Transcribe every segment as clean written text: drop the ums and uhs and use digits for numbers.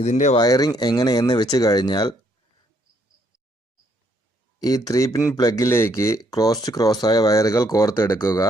ഇതിൻ്റെ വയറിംഗ് എങ്ങനെയെന്ന് വെച്ച് കഴിഞ്ഞാൽ ഈ 3 പിൻ പ്ലഗിലേക്ക് ക്രോസായ വയറുകൾ കോർത്തെടുക്കുക.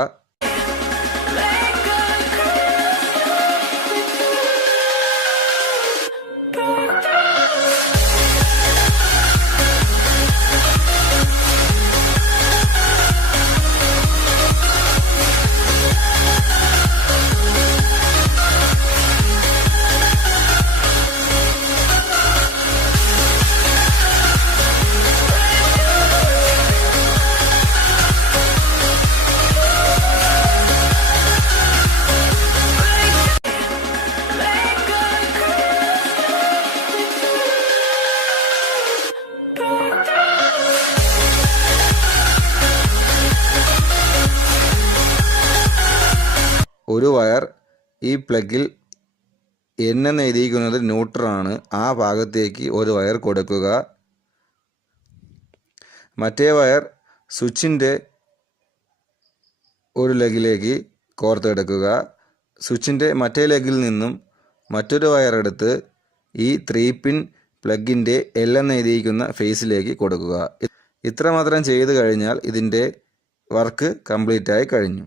ഒരു വയർ ഈ പ്ലഗിൽ N എന്ന് എഴുതിയിരിക്കുന്നത് ന്യൂട്രലാണ്. ആ ഭാഗത്തേക്ക് ഒരു വയർ കൊടുക്കുക. മറ്റേ വയർ സ്വിച്ചിൻ്റെ ഒരു ലെഗിലേക്ക് കോർത്തെടുക്കുക. സ്വിച്ചിൻ്റെ മറ്റേ ലെഗിൽ നിന്നും മറ്റൊരു വയർ എടുത്ത് ഈ 3 പിൻ പ്ലഗിൻ്റെ L എന്ന് എഴുതിയിരിക്കുന്ന ഫേസിലേക്ക് കൊടുക്കുക. ഇത്രമാത്രം ചെയ്തു കഴിഞ്ഞാൽ ഇതിൻ്റെ വർക്ക് കംപ്ലീറ്റ് ആയി കഴിഞ്ഞു.